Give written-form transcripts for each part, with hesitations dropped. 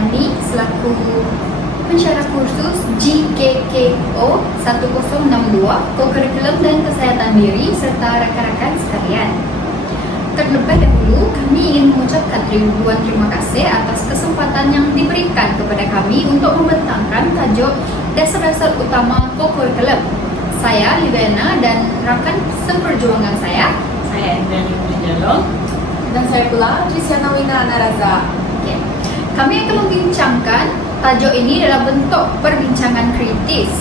Rani selaku pensyarah kursus GKKO 1062 Co-Curriculum dan Kesehatan Diri serta rakan-rakan sekalian. Terlebih dahulu, kami ingin mengucapkan ribuan terima kasih atas kesempatan yang diberikan kepada kami untuk membentangkan tajuk dasar-dasar utama Co-Curriculum. Saya Liviana dan rakan seperjuangan saya Andriana, dan saya pula Trisiana Wina Anaraza. Kami akan membincangkan tajuk ini dalam bentuk perbincangan kritis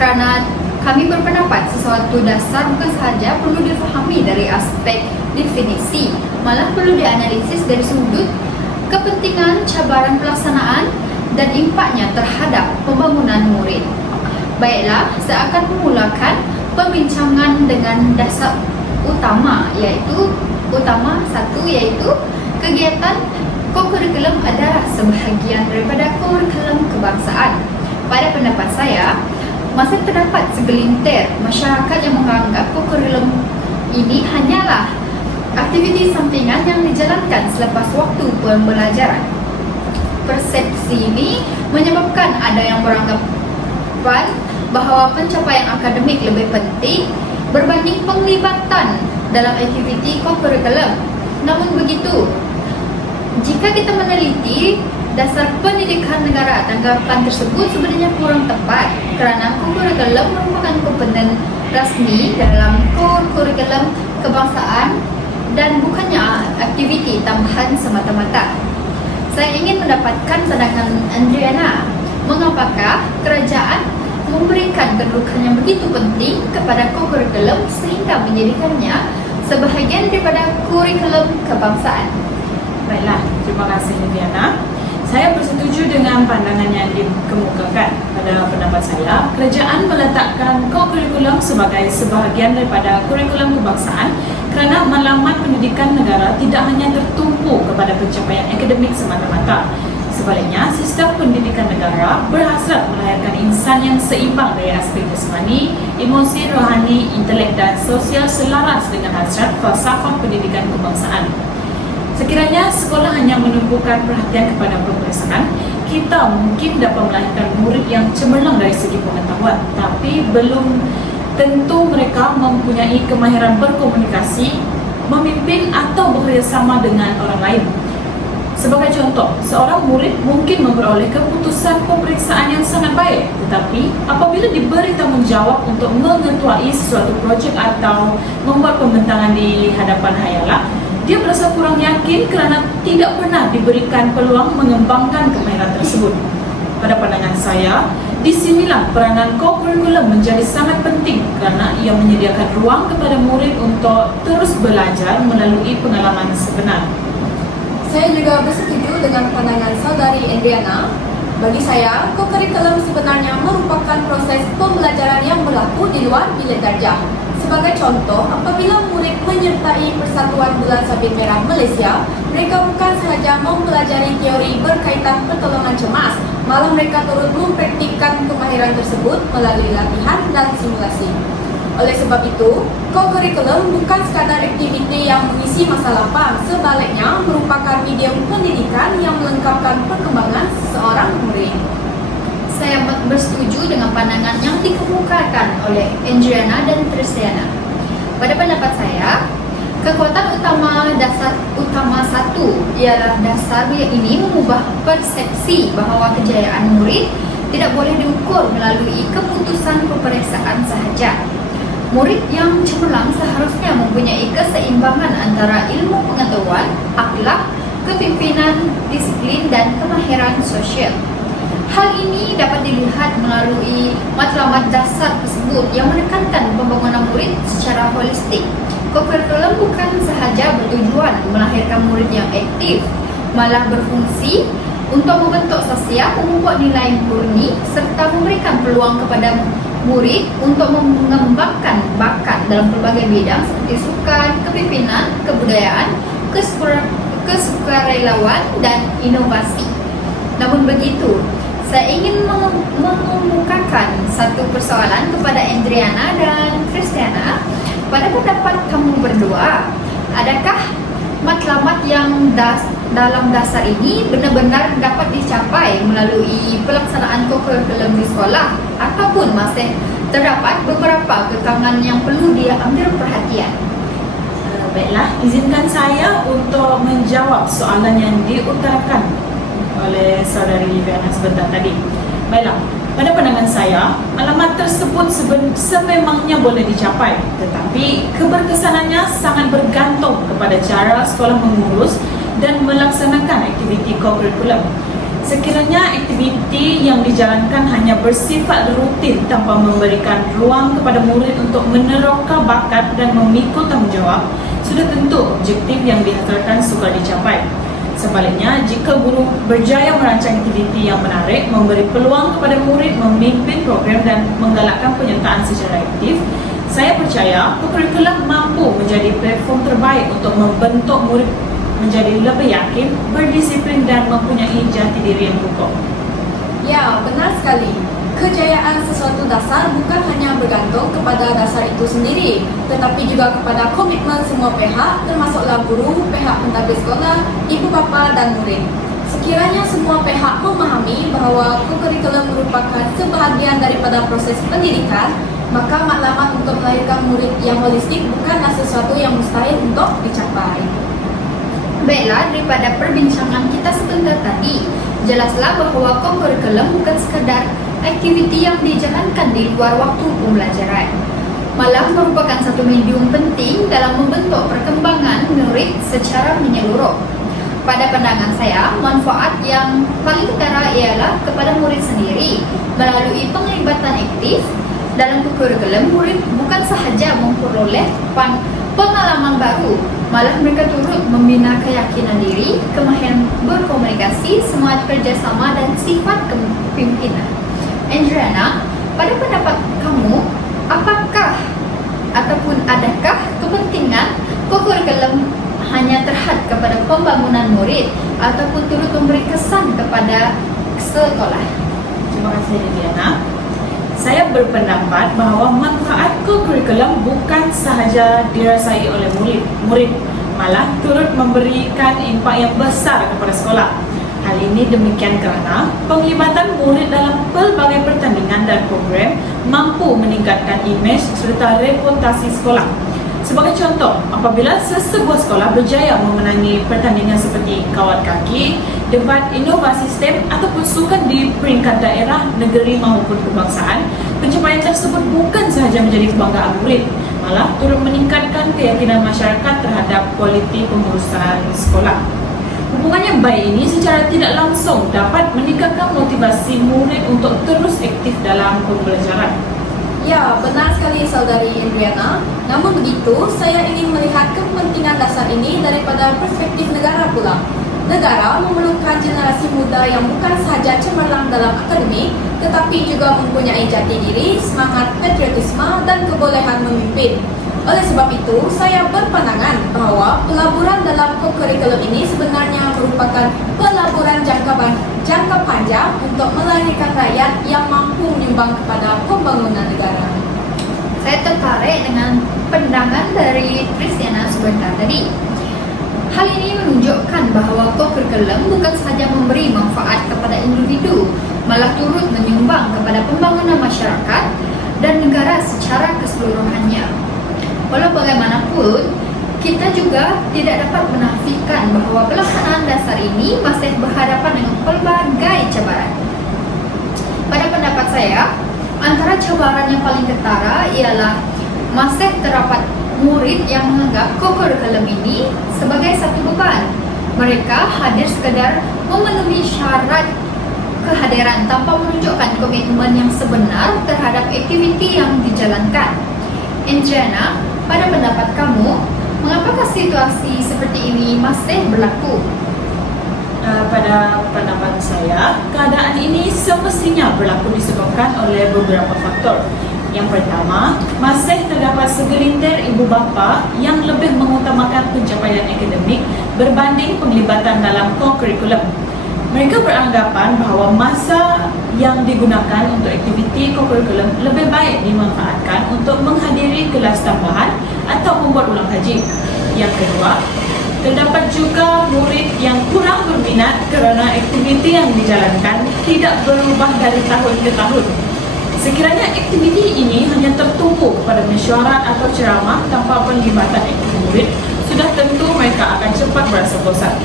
kerana kami berpendapat sesuatu dasar bukan sahaja perlu difahami dari aspek definisi, malah perlu dianalisis dari sudut kepentingan cabaran pelaksanaan dan impaknya terhadap pembangunan murid. Baiklah, saya akan memulakan perbincangan dengan dasar utama satu iaitu kegiatan Co-Curriculum adalah sebahagian daripada kurikulum kebangsaan. Pada pendapat saya, masih terdapat segelintir masyarakat yang menganggap Co-Curriculum ini hanyalah aktiviti sampingan yang dijalankan selepas waktu pembelajaran. Persepsi ini menyebabkan ada yang beranggapan bahawa pencapaian akademik lebih penting berbanding penglibatan dalam aktiviti Co-Curriculum. Namun begitu, jika kita meneliti dasar pendidikan negara, tanggapan tersebut sebenarnya kurang tepat kerana Co-Curriculum merupakan komponen rasmi dalam Curriculum kebangsaan dan bukannya aktiviti tambahan semata-mata. Saya ingin mendapatkan pandangan Andriana. Mengapakah kerajaan memberikan kedudukan yang begitu penting kepada Co-Curriculum sehingga menjadikannya sebahagian daripada kurikulum kebangsaan? Baiklah, terima kasih Liviana. Saya bersetuju dengan pandangan yang dikemukakan. Pada pendapat saya, kerajaan meletakkan Co-Curriculum sebagai sebahagian daripada kurikulum kebangsaan kerana matlamat pendidikan negara tidak hanya tertumpu kepada pencapaian akademik semata-mata. Sebaliknya, sistem pendidikan negara berhasrat melahirkan insan yang seimbang dari aspek jasmani, emosi, rohani, intelek dan sosial selaras dengan hasrat falsafah pendidikan kebangsaan. Sekiranya sekolah hanya menumpukan perhatian kepada peperiksaan, kita mungkin dapat melahirkan murid yang cemerlang dari segi pengetahuan, tapi belum tentu mereka mempunyai kemahiran berkomunikasi, memimpin atau bekerjasama dengan orang lain. Sebagai contoh, seorang murid mungkin memperoleh keputusan peperiksaan yang sangat baik, tetapi apabila diberi tanggungjawab untuk mengetuai sesuatu projek atau membuat pembentangan di hadapan hayalah, dia merasa kurang yakin kerana tidak pernah diberikan peluang mengembangkan kemahiran tersebut. Pada pandangan saya, di sinilah peranan Co-Curriculum menjadi sangat penting kerana ia menyediakan ruang kepada murid untuk terus belajar melalui pengalaman sebenar. Saya juga bersetuju dengan pandangan saudari Andriana. Bagi saya, Co-Curriculum sebenarnya merupakan proses pembelajaran yang berlaku di luar bilik darjah. Sebagai contoh, apabila murid menyertai Persatuan Bulan Sabit Merah Malaysia, mereka bukan sahaja mempelajari teori berkaitan pertolongan cemas, malah mereka turut mempraktikkan kemahiran tersebut melalui latihan dan simulasi. Oleh sebab itu, Co-Curriculum bukan sekadar aktiviti yang mengisi masa lapang, sebaliknya merupakan medium pendidikan yang melengkapkan perkembangan seseorang murid. Saya bersetuju dengan pandangan yang dikemukakan oleh Andriana dan Trisiana. Pada pendapat saya, kekuatan dasar utama satu ialah dasar ini mengubah persepsi bahawa kejayaan murid tidak boleh diukur melalui keputusan peperiksaan sahaja. Murid yang cemerlang seharusnya mempunyai keseimbangan antara ilmu pengetahuan, akhlak, kepimpinan, disiplin dan kemahiran sosial. Hal ini dapat dilihat melalui matlamat dasar tersebut yang menekankan pembangunan murid secara holistik. Co-Curriculum bukan sahaja bertujuan melahirkan murid yang aktif, malah berfungsi untuk membentuk sosial, memupuk nilai murni serta memberikan peluang kepada murid untuk mengembangkan bakat dalam pelbagai bidang seperti sukan, kepimpinan, kebudayaan, kesukarelawan dan inovasi. Namun begitu, saya ingin mengemukakan satu persoalan kepada Andriana dan Trisiana. Pada pendapat kamu berdua, adakah matlamat yang dalam dasar ini benar-benar dapat dicapai melalui pelaksanaan kokurikulum di sekolah ataupun masih terdapat beberapa kekurangan yang perlu diambil perhatian? Baiklah, izinkan saya untuk menjawab soalan yang diutarakan oleh saudari Liviana sebentar tadi. Baiklah, pada pandangan saya, alamat tersebut sememangnya boleh dicapai, tetapi keberkesanannya sangat bergantung kepada cara sekolah mengurus dan melaksanakan aktiviti kokurikulum. Sekiranya aktiviti yang dijalankan hanya bersifat rutin tanpa memberikan ruang kepada murid untuk meneroka bakat dan memikul tanggungjawab, sudah tentu objektif yang dihasilkan sukar dicapai. Sebaliknya, jika guru berjaya merancang aktiviti yang menarik, memberi peluang kepada murid memimpin program dan menggalakkan penyertaan secara aktif, saya percaya kokurikulum mampu menjadi platform terbaik untuk membentuk murid menjadi lebih yakin, berdisiplin dan mempunyai jati diri yang kukuh. Ya, benar sekali. Kejayaan sesuatu dasar bukan hanya bergantung kepada dasar itu sendiri, tetapi juga kepada komitmen semua pihak, termasuklah guru, pihak pentadbir sekolah, ibu bapa dan murid. Sekiranya semua pihak memahami bahawa kokurikulum merupakan sebahagian daripada proses pendidikan, maka matlamat untuk melahirkan murid yang holistik bukanlah sesuatu yang mustahil untuk dicapai. Baiklah, daripada perbincangan kita sebentar tadi, jelaslah bahawa kokurikulum bukan sekadar aktiviti yang dijalankan di luar waktu pembelajaran, malah merupakan satu medium penting dalam membentuk perkembangan murid secara menyeluruh. Pada pandangan saya, manfaat yang paling utara ialah kepada murid sendiri. Melalui penglibatan aktif dalam kokurikulum, murid bukan sahaja memperoleh pengalaman baru, malah mereka turut membina keyakinan diri, kemahiran berkomunikasi, semangat kerjasama dan sifat kepimpinan. Adriana, pada pendapat kamu, apakah ataupun adakah kepentingan kokurikulum hanya terhad kepada pembangunan murid ataupun turut memberi kesan kepada sekolah? Terima kasih, Liviana. Saya berpendapat bahawa manfaat kokurikulum bukan sahaja dirasai oleh murid, malah turut memberikan impak yang besar kepada sekolah. Hal ini demikian kerana penglibatan murid dalam pelbagai pertandingan dan program mampu meningkatkan imej serta reputasi sekolah. Sebagai contoh, apabila sesebuah sekolah berjaya memenangi pertandingan seperti kawat kaki, debat inovasi STEM ataupun sukan di peringkat daerah, negeri maupun kebangsaan, pencapaian tersebut bukan sahaja menjadi kebanggaan murid, malah turut meningkatkan keyakinan masyarakat terhadap kualiti pengurusan sekolah. Hubungan yang baik ini secara tidak langsung dapat meningkatkan motivasi murid untuk terus aktif dalam pembelajaran. Ya, benar sekali saudari Adriana. Namun begitu, saya ingin melihat kepentingan dasar ini daripada perspektif negara pula. Negara memerlukan generasi muda yang bukan sahaja cemerlang dalam akademik, tetapi juga mempunyai jati diri, semangat patriotisme dan kebolehan memimpin. Oleh sebab itu, saya berpandangan bahawa pelaburan dalam kokurikulum ini sebenarnya merupakan pelaburan jangka panjang untuk melahirkan rakyat yang mampu menyumbang kepada pembangunan negara. Saya tertarik dengan pandangan dari Christiana sebentar tadi. Hal ini menunjukkan bahawa kokurikulum bukan sahaja memberi manfaat kepada individu, malah turut menyumbang kepada pembangunan masyarakat dan negara secara keseluruhannya. Walau bagaimanapun, kita juga tidak dapat menafikan bahawa pelaksanaan dasar ini masih berhadapan dengan pelbagai cabaran. Pada pendapat saya, antara cabaran yang paling ketara ialah masih terdapat murid yang menganggap kokurikulum ini sebagai satu beban. Mereka hadir sekadar memenuhi syarat kehadiran tanpa menunjukkan komitmen yang sebenar terhadap aktiviti yang dijalankan. Adriana, pada pendapat kamu, mengapakah situasi seperti ini masih berlaku? Pada pendapat saya, keadaan ini semestinya berlaku disebabkan oleh beberapa faktor. Yang pertama, masih terdapat segelintir ibu bapa yang lebih mengutamakan pencapaian akademik berbanding penglibatan dalam kokurikulum. Mereka beranggapan bahawa masa yang digunakan untuk aktiviti kokurikulum lebih baik dimanfaatkan untuk menghadiri kelas tambahan atau membuat ulang kaji. Yang kedua, Terdapat juga murid yang kurang berminat kerana aktiviti yang dijalankan tidak berubah dari tahun ke tahun. Sekiranya aktiviti ini hanya tertumpu pada mesyuarat atau ceramah tanpa penglibatan aktif murid, sudah tentu mereka akan cepat berasa bosan.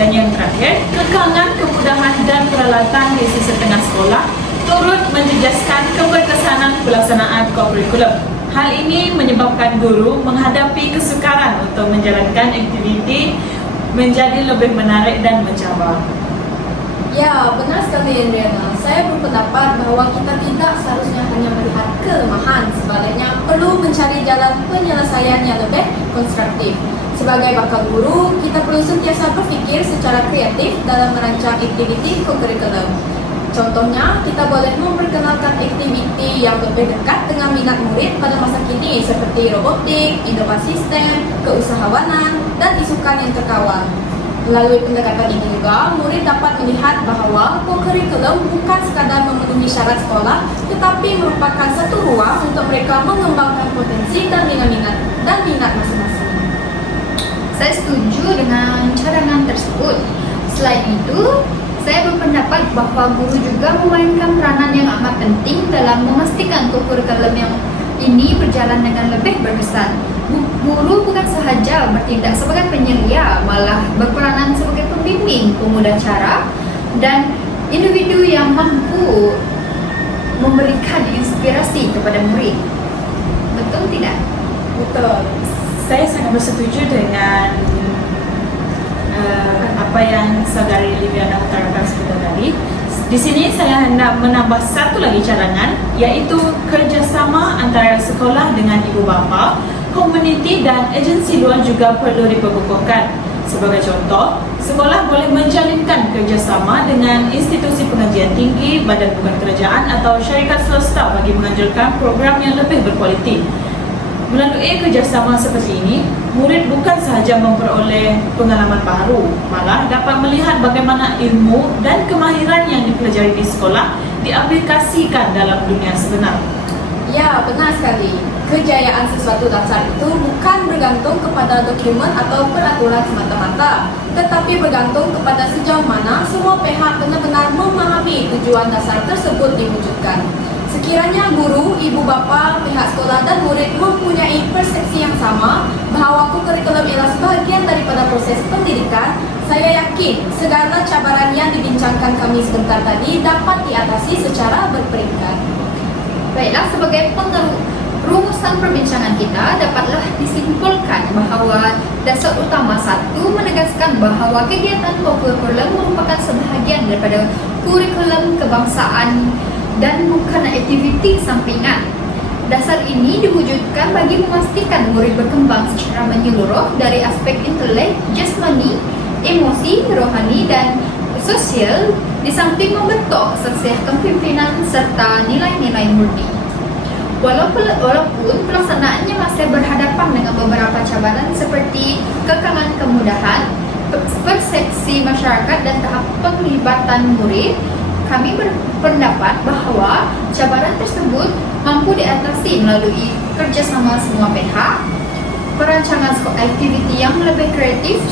Dan yang terakhir, kekangan, kemudahan dan peralatan di sisi tengah sekolah turut menjejaskan keberkesanan pelaksanaan kokurikulum. Hal ini menyebabkan guru menghadapi kesukaran untuk menjalankan aktiviti menjadi lebih menarik dan mencabar. Ya, benar sekali Andriana. Saya berpendapat bahawa kita tidak seharusnya hanya melihat kelemahan, sebaliknya perlu mencari jalan penyelesaian yang lebih konstruktif. Sebagai bakal guru, kita perlu sentiasa berfikir secara kreatif dalam merancang aktiviti kokurikulum. Contohnya, kita boleh memperkenalkan aktiviti yang lebih dekat dengan minat murid pada masa kini seperti robotik, inovasi STEM, keusahawanan, dan isukan yang terkawal. Melalui pendekatan ini juga, murid dapat melihat bahawa kokurikulum bukan sekadar memenuhi syarat sekolah, tetapi merupakan satu ruang untuk mereka mengembangkan potensi dan minat masing-masing. Saya setuju dengan cadangan tersebut. Selain itu, saya berpendapat bahawa guru juga memainkan peranan yang amat penting dalam memastikan kokurikulum yang ini berjalan dengan lebih berkesan. Guru bukan sahaja bertindak sebagai penyelia, malah berperanan sebagai pembimbing, pemudah cara dan individu yang mampu memberikan inspirasi kepada murid. Betul tidak? Betul. Saya sangat bersetuju dengan apa yang Saudari Liviana utarakan sebentar tadi. Di sini saya hendak menambah satu lagi cadangan, iaitu kerjasama antara sekolah dengan ibu bapa, komuniti dan agensi luar juga perlu diperkukuhkan. Sebagai contoh, sekolah boleh menjalinkan kerjasama dengan institusi pengajian tinggi, badan bukan kerajaan atau syarikat swasta bagi menganjurkan program yang lebih berkualiti. Melalui kerjasama seperti ini, murid bukan sahaja memperoleh pengalaman baru, malah dapat melihat bagaimana ilmu dan kemahiran yang dipelajari di sekolah diaplikasikan dalam dunia sebenar. Ya, benar sekali. Kejayaan sesuatu dasar itu bukan bergantung kepada dokumen atau peraturan semata-mata, tetapi bergantung kepada sejauh mana semua pihak benar-benar memahami tujuan dasar tersebut diwujudkan. Sekiranya guru, ibu bapa, pihak sekolah dan murid mempunyai persepsi yang sama bahawa kokurikulum ialah sebahagian daripada proses pendidikan, saya yakin segala cabaran yang dibincangkan kami sebentar tadi dapat diatasi secara berperingkat. Baiklah, sebagai rumusan perbincangan kita dapatlah disimpulkan bahawa dasar utama 1 menegaskan bahawa kegiatan kokurikulum merupakan sebahagian daripada kurikulum kebangsaan dan bukan aktiviti sampingan. Dasar ini diwujudkan bagi memastikan murid berkembang secara menyeluruh dari aspek intelek, jasmani, emosi, rohani dan sosial, di samping membentuk sosial kepimpinan serta nilai-nilai murni. Walaupun pelaksanaannya masih berhadapan dengan beberapa cabaran seperti kekangan kemudahan, persepsi masyarakat dan tahap penglibatan murid, kami berpendapat bahawa cabaran tersebut mampu diatasi melalui kerjasama semua pihak, perancangan aktiviti yang lebih kreatif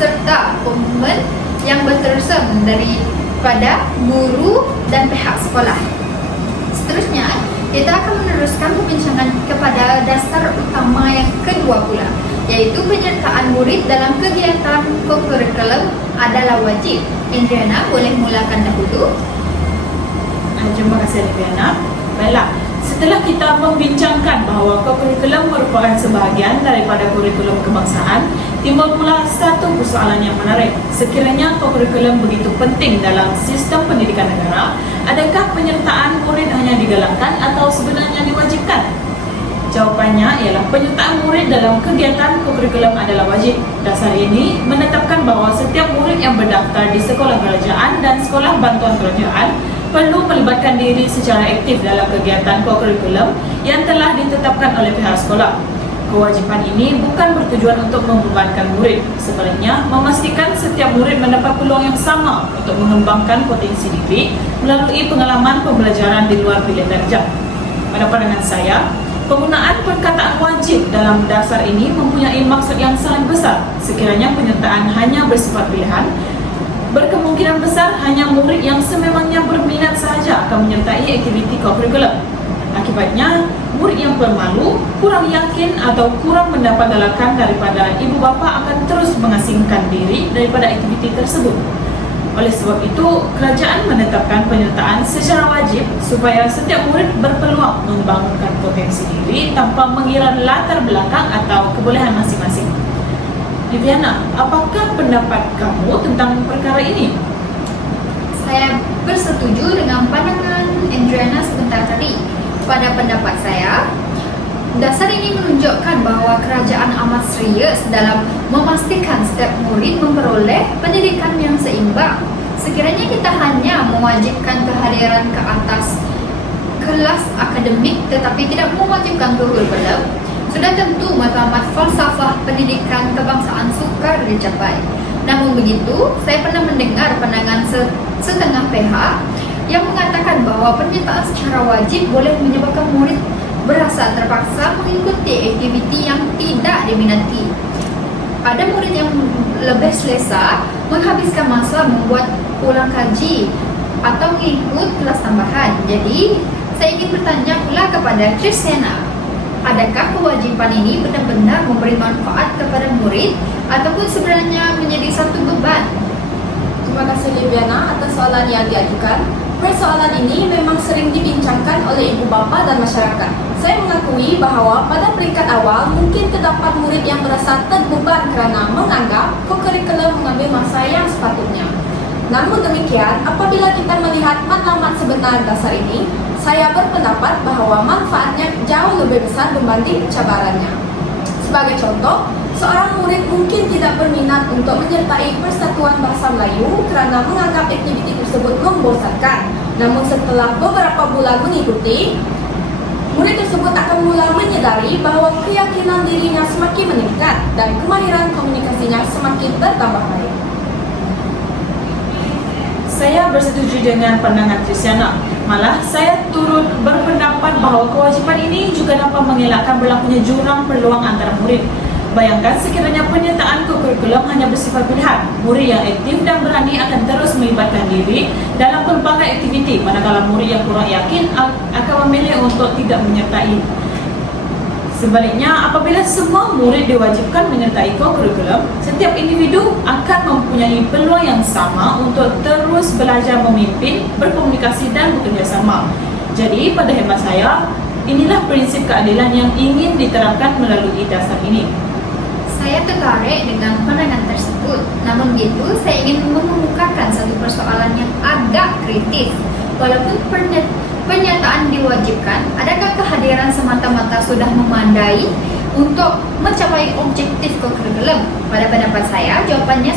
serta komitmen yang berterusan daripada guru dan pihak sekolah. Seterusnya, kita akan meneruskan perbincangan kepada dasar utama yang kedua pula, iaitu penyertaan murid dalam kegiatan kokurikulum adalah wajib. Indriana, boleh mulakan dahulu. Terima kasih Liviana. Baiklah, setelah kita membincangkan bahawa kokurikulum merupakan sebahagian daripada kurikulum kebangsaan, timbul pula satu persoalan yang menarik. Sekiranya kokurikulum begitu penting dalam sistem pendidikan negara, adakah penyertaan murid hanya digalakkan atau sebenarnya diwajibkan? Jawapannya ialah penyertaan murid dalam kegiatan kokurikulum adalah wajib. Dasar ini menetapkan bahawa setiap murid yang berdaftar di sekolah kerajaan dan sekolah bantuan kerajaan perlu melibatkan diri secara aktif dalam kegiatan kokurikulum yang telah ditetapkan oleh pihak sekolah. Kewajipan ini bukan bertujuan untuk membebankan murid, sebaliknya memastikan setiap murid mendapat peluang yang sama untuk mengembangkan potensi diri melalui pengalaman pembelajaran di luar bilik darjah. Pada pandangan saya, Penggunaan perkataan wajib dalam dasar ini mempunyai maksud yang sangat besar. Sekiranya penyertaan hanya bersifat pilihan, berkemungkinan besar hanya murid yang sememangnya berminat sahaja akan menyertai aktiviti kokurikulum. Akibatnya, murid yang pemalu, kurang yakin atau kurang mendapat galakan daripada ibu bapa akan terus mengasingkan diri daripada aktiviti tersebut. Oleh sebab itu, kerajaan menetapkan penyertaan secara wajib supaya setiap murid berpeluang membangunkan potensi diri tanpa mengira latar belakang atau kebolehan masing-masing. Liviana, apakah pendapat kamu tentang perkara ini? Saya bersetuju dengan pandangan Andriana sebentar tadi. Pada pendapat saya, dasar ini menunjukkan bahawa kerajaan amat serius dalam memastikan setiap murid memperoleh pendidikan yang seimbang. Sekiranya kita hanya mewajibkan kehadiran ke atas kelas akademik tetapi tidak mewajibkan kurikulum, sudah tentu matlamat falsafah pendidikan kebangsaan sukar dicapai. Namun begitu, saya pernah mendengar pandangan setengah pihak yang mengatakan bahawa penyertaan secara wajib boleh menyebabkan murid berasa terpaksa mengikuti aktiviti yang tidak diminati. Ada murid yang lebih selesa menghabiskan masa membuat ulang kaji atau mengikut kelas tambahan. Jadi, saya ingin bertanya pula kepada Trisiana, adakah kewajipan ini benar-benar memberi manfaat kepada murid ataupun sebenarnya menjadi satu beban? Terima kasih Liviana atas soalan yang diajukan. Persoalan ini memang sering dibincangkan oleh ibu bapa dan masyarakat. Saya mengakui bahawa pada peringkat awal mungkin terdapat murid yang merasa terbeban kerana menganggap kokurikulum mengambil masa yang sepatutnya. Namun demikian, apabila kita melihat matlamat sebenar dasar ini, saya berpendapat bahawa manfaatnya jauh lebih besar berbanding cabarannya. Sebagai contoh, seorang murid mungkin tidak berminat untuk menyertai Persatuan Bahasa Melayu kerana menganggap aktiviti tersebut membosankan. Namun setelah beberapa bulan mengikuti, murid tersebut akan mula menyadari bahawa keyakinan dirinya semakin meningkat dan kemahiran komunikasinya semakin bertambah baik. Saya bersetuju dengan pandangan Trisiana. Malah, saya turut berpendapat bahawa kewajipan ini juga dapat mengelakkan berlakunya jurang peluang antara murid. Bayangkan sekiranya penyertaan kokurikulum hanya bersifat pilihan, murid yang aktif dan berani akan terus melibatkan diri dalam pelbagai aktiviti, manakala murid yang kurang yakin akan memilih untuk tidak menyertai. Sebaliknya, apabila semua murid diwajibkan menyertai kokurikulum, setiap individu akan mempunyai peluang yang sama untuk terus belajar memimpin, berkomunikasi dan bekerjasama. Jadi, pada hemat saya, inilah prinsip keadilan yang ingin diterapkan melalui dasar ini. Saya tertarik dengan pandangan tersebut. Namun begitu, saya ingin mengemukakan satu persoalan yang agak kritis. Walaupun pernyataan diwajibkan, adakah kehadiran semata-mata sudah memadai untuk mencapai objektif kokurikulum? Pada pendapat saya, jawapannya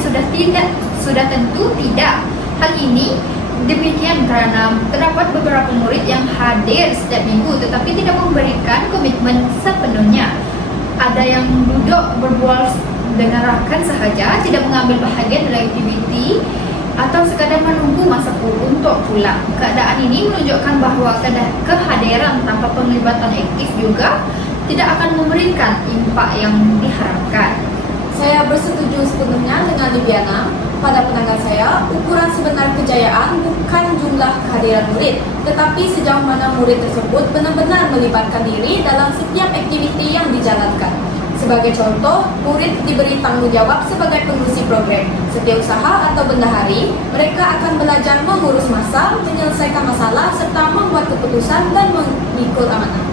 sudah tentu tidak. Hal ini demikian kerana terdapat beberapa murid yang hadir setiap minggu tetapi tidak memberikan komitmen sepenuhnya. Ada yang duduk berbual dengan rakan sahaja, tidak mengambil bahagian dalam aktiviti atau sekadar menunggu masa untuk pulang. Keadaan ini menunjukkan bahawa kehadiran tanpa penglibatan aktif juga tidak akan memberikan impak yang diharapkan. Saya bersetuju sepenuhnya dengan Liviana. Pada pandangan saya, ukuran sebenar kejayaan bukan jumlah kehadiran murid, tetapi sejauh mana murid tersebut benar-benar melibatkan diri dalam setiap aktiviti yang dijalankan. Sebagai contoh, murid diberi tanggungjawab sebagai pengurusi program, setiausaha atau bendahari. Mereka akan belajar mengurus masa, menyelesaikan masalah serta membuat keputusan dan mengikut amanah.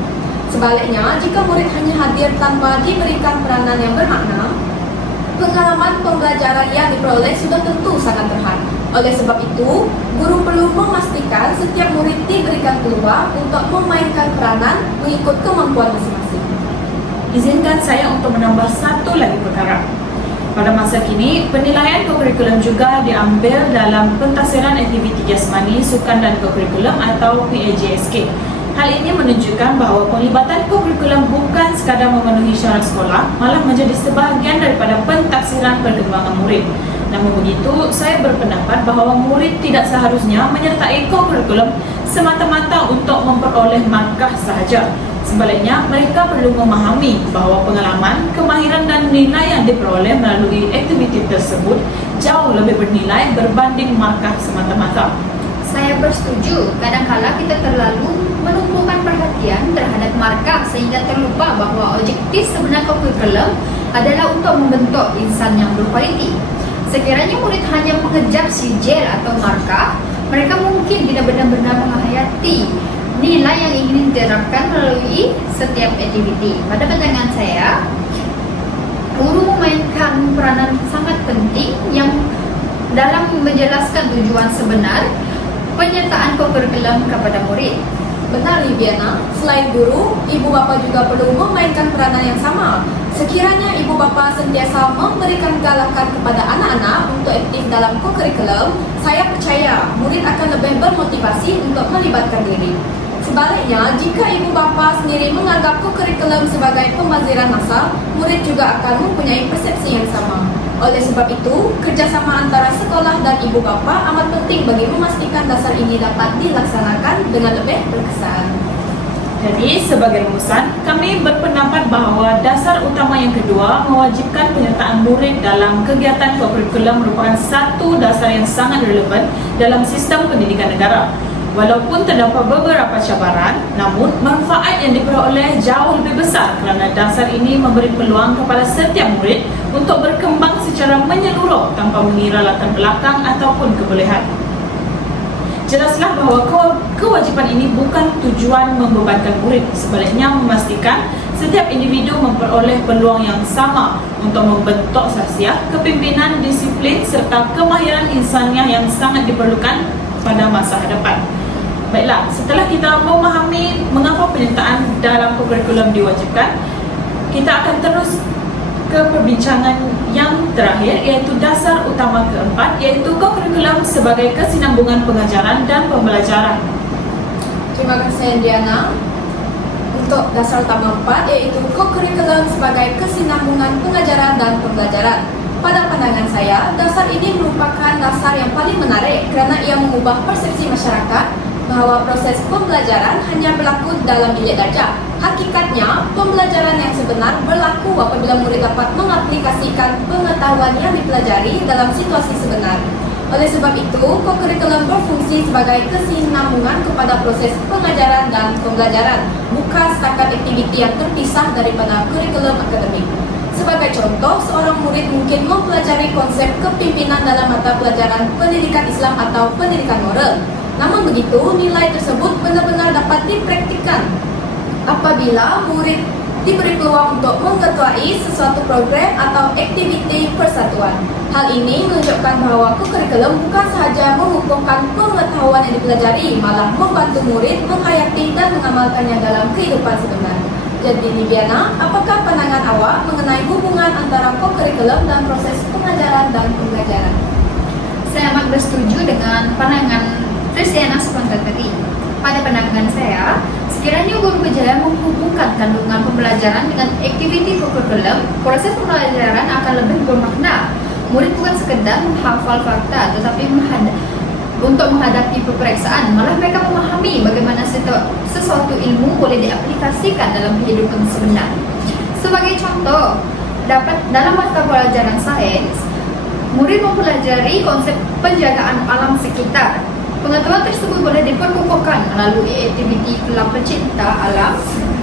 Sebaliknya, jika murid hanya hadir tanpa diberikan peranan yang bermakna, pengalaman pembelajaran yang diperoleh sudah tentu sangat terhad. Oleh sebab itu, guru perlu memastikan setiap murid diberikan peluang untuk memainkan peranan mengikut kemampuan masing-masing. Izinkan saya untuk menambah satu lagi perkara. Pada masa kini, penilaian kokurikulum juga diambil dalam pentafsiran aktiviti jasmani, sukan dan kokurikulum atau PAJSK. Hal ini menunjukkan bahawa penglibatan kokurikulum bukan sekadar memenuhi syarat sekolah, malah menjadi sebahagian daripada pentafsiran perkembangan murid. Namun begitu, saya berpendapat bahawa murid tidak seharusnya menyertai kokurikulum semata-mata untuk memperoleh markah sahaja. Sebaliknya, mereka perlu memahami bahawa pengalaman, kemahiran dan nilai yang diperoleh melalui aktiviti tersebut jauh lebih bernilai berbanding markah semata-mata. Saya bersetuju, kadang-kala kita terlalu menumpukan perhatian terhadap markah sehingga terlupa bahawa objektif sebenar kurikulum adalah untuk membentuk insan yang berkualiti. Sekiranya murid hanya mengejar sijil atau markah, mereka mungkin tidak benar-benar menghayati nilai yang ingin diterapkan melalui setiap aktiviti. Pada pandangan saya, guru memainkan peranan sangat penting yang dalam menjelaskan tujuan sebenar penyertaan kurikulum kepada murid. Benar, Liviana. Selain guru, ibu bapa juga perlu memainkan peranan yang sama. Sekiranya ibu bapa sentiasa memberikan galakan kepada anak-anak untuk aktif dalam kurikulum, saya percaya murid akan lebih bermotivasi untuk melibatkan diri. Sebaliknya, jika ibu bapa sendiri menganggap kurikulum sebagai pembaziran massa, murid juga akan mempunyai persepsi yang sama. Oleh sebab itu, kerjasama antara sekolah dan ibu bapa amat penting bagi memastikan dasar ini dapat dilaksanakan dengan lebih berkesan. Jadi, sebagai rumusan, kami berpendapat bahawa dasar utama yang kedua mewajibkan penyertaan murid dalam kegiatan kurikulum merupakan satu dasar yang sangat relevan dalam sistem pendidikan negara. Walaupun terdapat beberapa cabaran, namun manfaat yang diperoleh jauh lebih besar kerana dasar ini memberi peluang kepada setiap murid untuk berkembang secara menyeluruh tanpa mengira latar belakang ataupun kebolehan. Jelaslah bahawa kewajipan ini bukan tujuan membebankan murid, sebaliknya memastikan setiap individu memperoleh peluang yang sama untuk membentuk sahsiah, kepimpinan, disiplin serta kemahiran insaniah yang sangat diperlukan pada masa hadapan. Baiklah, setelah kita memahami mengapa penyertaan dalam kurikulum diwajibkan, kita akan terus ke perbincangan yang terakhir, iaitu dasar utama keempat, iaitu kurikulum sebagai kesinambungan pengajaran dan pembelajaran. Terima kasih, Andriana. Untuk dasar utama 4, iaitu kurikulum sebagai kesinambungan pengajaran dan pembelajaran. Pada pandangan saya, dasar ini merupakan dasar yang paling menarik kerana ia mengubah persepsi masyarakat bahawa proses pembelajaran hanya berlaku dalam bilik darjah. Hakikatnya, pembelajaran yang sebenar berlaku apabila murid dapat mengaplikasikan pengetahuan yang dipelajari dalam situasi sebenar. Oleh sebab itu, kurikulum berfungsi sebagai kesinambungan kepada proses pengajaran dan pembelajaran, bukan setakat aktiviti yang terpisah daripada kurikulum akademik. Sebagai contoh, seorang murid mungkin mempelajari konsep kepimpinan dalam mata pelajaran pendidikan Islam atau pendidikan moral. Namun begitu, nilai tersebut benar-benar dapat dipraktikkan apabila murid diberi peluang untuk mengetuai sesuatu program atau aktiviti persatuan. Hal ini menunjukkan bahawa kurikulum bukan sahaja mengukuhkan pengetahuan yang dipelajari, malah membantu murid menghayati dan mengamalkannya dalam kehidupan sebenar. Jadi, Liviana, apakah pandangan awak mengenai hubungan antara kurikulum dan proses pengajaran dan pembelajaran? Saya amat bersetuju dengan pandangan Trisiana sebentar tadi. Pada pandangan saya, sekiranya guru berjaya menghubungkan kandungan pembelajaran dengan aktiviti kurikulum, proses pembelajaran akan lebih bermakna. Murid bukan sekedar menghafal fakta, tetapi untuk menghadapi peperiksaan, malah mereka memahami bagaimana sesuatu ilmu boleh diaplikasikan dalam kehidupan sebenar. Sebagai contoh, dalam mata pelajaran sains, murid mempelajari konsep penjagaan alam sekitar. Pengetahuan tersebut boleh diperkukuhkan melalui aktiviti kelab pencinta alam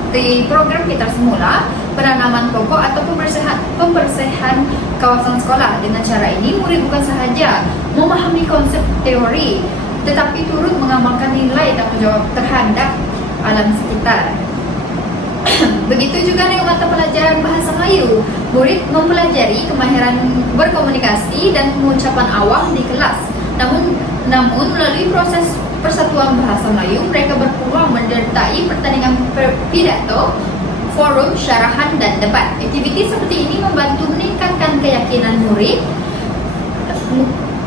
di program kita semula, penanaman pokok atau pembersihan kawasan sekolah. Dengan cara ini, murid bukan sahaja memahami konsep teori, tetapi turut mengamalkan nilai tanggungjawab terhadap alam sekitar. Begitu juga dengan mata pelajaran bahasa Melayu, murid mempelajari kemahiran berkomunikasi dan pengucapan awam di kelas. Namun melalui proses persatuan bahasa Melayu, mereka berpeluang menyertai pertandingan pidato, forum, syarahan dan debat. Aktiviti seperti ini membantu meningkatkan keyakinan murid,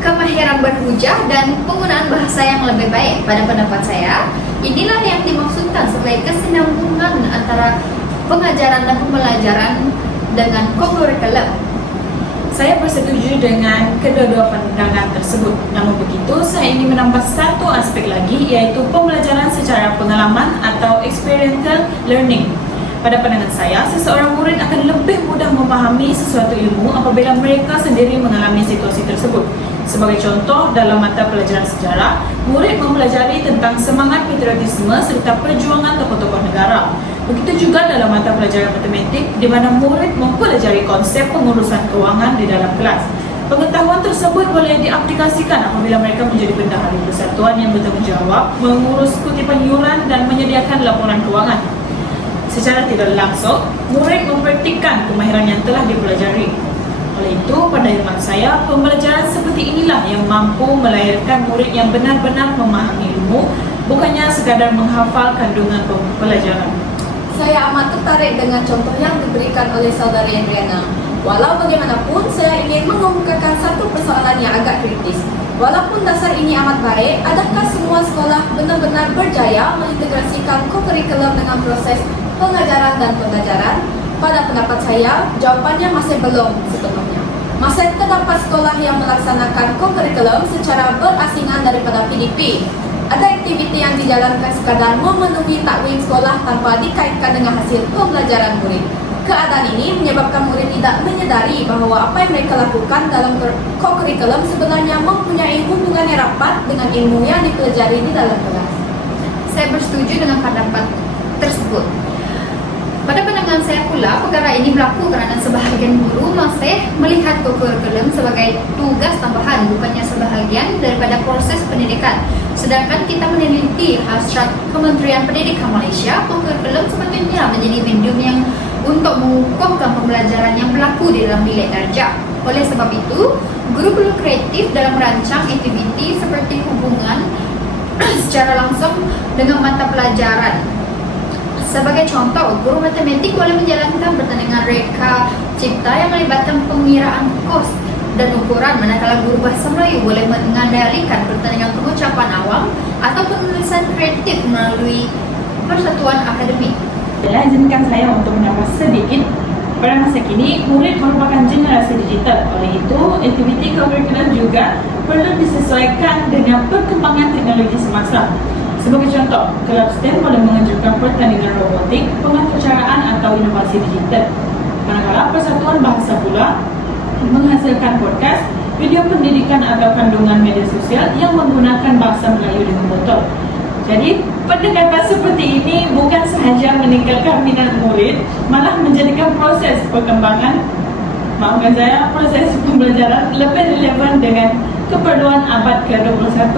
kemahiran berhujah dan penggunaan bahasa yang lebih baik. Pada pendapat saya, inilah yang dimaksudkan sebagai kesinambungan antara pengajaran dan pembelajaran dengan kurikulum. Saya bersetuju dengan kedua-dua pandangan tersebut. Namun begitu, saya ingin menambah satu aspek lagi, iaitu pembelajaran secara pengalaman atau experiential learning. Pada pandangan saya, seseorang murid akan lebih mudah memahami sesuatu ilmu apabila mereka sendiri mengalami situasi tersebut. Sebagai contoh, dalam mata pelajaran sejarah, murid mempelajari tentang semangat patriotisme serta perjuangan tokoh-tokoh negara. Begitu juga dalam mata pelajaran matematik, di mana murid mempelajari konsep pengurusan keuangan di dalam kelas. Pengetahuan tersebut boleh diaplikasikan apabila mereka menjadi bendahara persatuan yang bertanggung jawab, mengurus kutipan yuran dan menyediakan laporan keuangan. Secara tidak langsung, murid mempraktikkan kemahiran yang telah dipelajari. Oleh itu, pada khidmat saya, pembelajaran seperti inilah yang mampu melahirkan murid yang benar-benar memahami ilmu, bukannya sekadar menghafal kandungan pelajaran. Saya amat tertarik dengan contoh yang diberikan oleh saudari Andriana. Walau bagaimanapun, saya ingin mengemukakan satu persoalan yang agak kritis. Walaupun dasar ini amat baik, adakah semua sekolah benar-benar berjaya mengintegrasikan co-curriculum dengan proses pengajaran dan pembelajaran? Pada pendapat saya, jawapannya masih belum sepenuhnya. Masih terdapat sekolah yang melaksanakan co-curriculum secara berasingan daripada PDP. Ada aktiviti yang dijalankan sekadar memenuhi takwim sekolah tanpa dikaitkan dengan hasil pembelajaran murid. Keadaan ini menyebabkan murid tidak menyadari bahawa apa yang mereka lakukan dalam co-curriculum sebenarnya mempunyai hubungan yang rapat dengan ilmu yang dipelajari di dalam kelas. Saya bersetuju dengan pendapat tersebut. Pada pandangan saya pula, perkara ini berlaku kerana sebahagian guru masih melihat co-curriculum sebagai tugas tambahan, bukannya sebahagian daripada proses pendidikan. Sedangkan kita meneliti hasrat Kementerian Pendidikan Malaysia, co-curriculum sepatutnya menjadi medium yang untuk mengukuhkan pembelajaran yang berlaku di dalam bilik darjah. Oleh sebab itu, guru perlu kreatif dalam merancang aktiviti seperti hubungan secara langsung dengan mata pelajaran. Sebagai contoh, guru matematik boleh menjalankan pertandingan reka cipta yang melibatkan pengiraan kos dan ukuran, manakala guru bahasa Melayu boleh mengendalikan pertandingan pengucapan awam atau penulisan kreatif melalui persatuan akademik. Izinkan saya untuk menambah sedikit. Pada masa kini, murid merupakan generasi digital. Oleh itu, aktiviti co-curriculum juga perlu disesuaikan dengan perkembangan teknologi semasa. Sebagai contoh, kelab STEM boleh menganjurkan pertandingan robotik, pengaturcaraan atau inovasi digital. Manakala persatuan bahasa pula menghasilkan podcast, video pendidikan atau kandungan media sosial yang menggunakan bahasa Melayu dengan betul. Jadi, pendekatan seperti ini bukan sahaja meningkatkan minat murid, malah menjadikan proses perkembangan, proses pembelajaran lebih relevan dengan keperluan abad ke-21.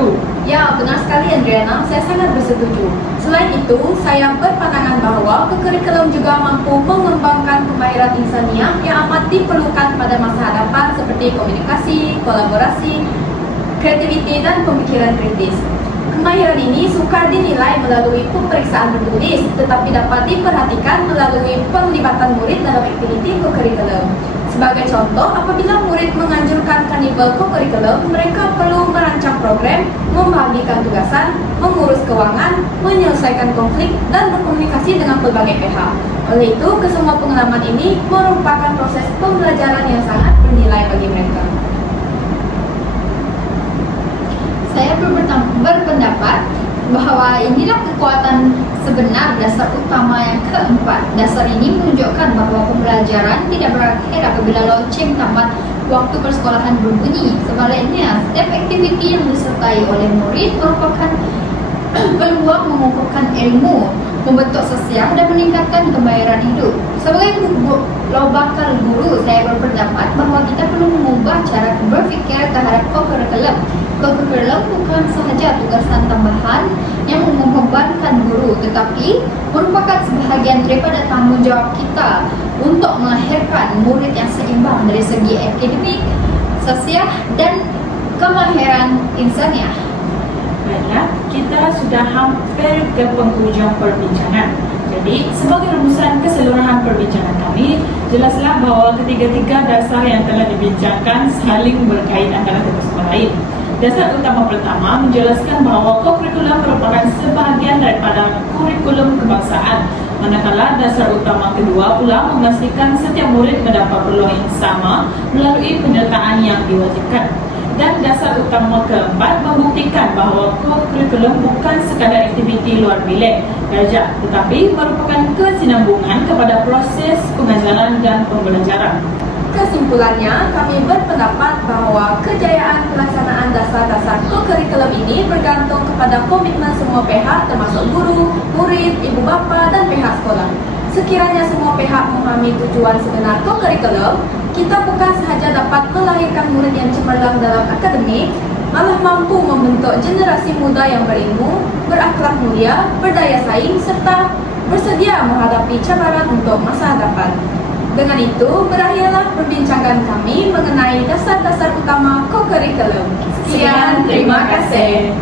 Ya, benar sekali Andriana, saya sangat bersetuju. Selain itu, saya berpandangan bahawa curriculum juga mampu mengembangkan kemahiran insaniah yang amat diperlukan pada masa hadapan seperti komunikasi, kolaborasi, kreativiti dan pemikiran kritis. Kemahiran ini sukar dinilai melalui pemeriksaan bertulis, tetapi dapat diperhatikan melalui penglibatan murid dalam aktiviti co-curriculum. Sebagai contoh, apabila murid menganjurkan karnival co-curriculum, mereka perlu merancang program, membagikan tugasan, mengurus keuangan, menyelesaikan konflik, dan berkomunikasi dengan berbagai pihak. Oleh itu, kesemua pengalaman ini merupakan proses pembelajaran yang sangat bernilai bagi mereka. Saya berpendapat bahawa inilah kekuatan sebenar dasar utama yang keempat. Dasar ini menunjukkan bahawa pembelajaran tidak berakhir apabila loceng tamat waktu persekolahan berbunyi. Sebaliknya, setiap aktiviti yang disertai oleh murid merupakan peluang mengukuhkan ilmu, membentuk sosial dan meningkatkan kemahiran hidup. Sebagai bakal guru, saya berpendapat bahawa kita perlu mengubah cara berfikir terhadap co-curriculum. Co-curriculum bukan sahaja tugasan tambahan yang membebankan guru, tetapi merupakan sebahagian daripada tanggungjawab kita untuk melahirkan murid yang seimbang dari segi akademik, sosial dan kemahiran insaniah. Baiklah, kita sudah hampir ke penghujung perbincangan. Jadi, sebagai rumusan keseluruhan perbincangan kami, jelaslah bahawa ketiga-tiga dasar yang telah dibincangkan saling berkait antara satu sama lain. Dasar utama pertama menjelaskan bahawa co-curriculum merupakan sebahagian daripada kurikulum kebangsaan. Manakala dasar utama kedua pula memastikan setiap murid mendapat peluang yang sama melalui penyertaan yang diwajibkan. Dan dasar utama keempat membuktikan bahawa co-curriculum bukan sekadar aktiviti luar bilik darjah tetapi merupakan kesinambungan kepada proses pengajaran dan pembelajaran. Kesimpulannya, kami berpendapat bahawa kejayaan pelaksanaan dasar-dasar co-curriculum ini bergantung kepada komitmen semua pihak termasuk guru, murid, ibu bapa dan pihak sekolah. Sekiranya semua pihak memahami tujuan sebenar co-curriculum, kita bukan sahaja dapat melahirkan murid yang cemerlang dalam akademik, malah mampu membentuk generasi muda yang berilmu, berakhlak mulia, berdaya saing serta bersedia menghadapi cabaran untuk masa depan. Dengan itu, berakhirlah perbincangan kami mengenai dasar-dasar utama co-curriculum. Sekian, terima kasih.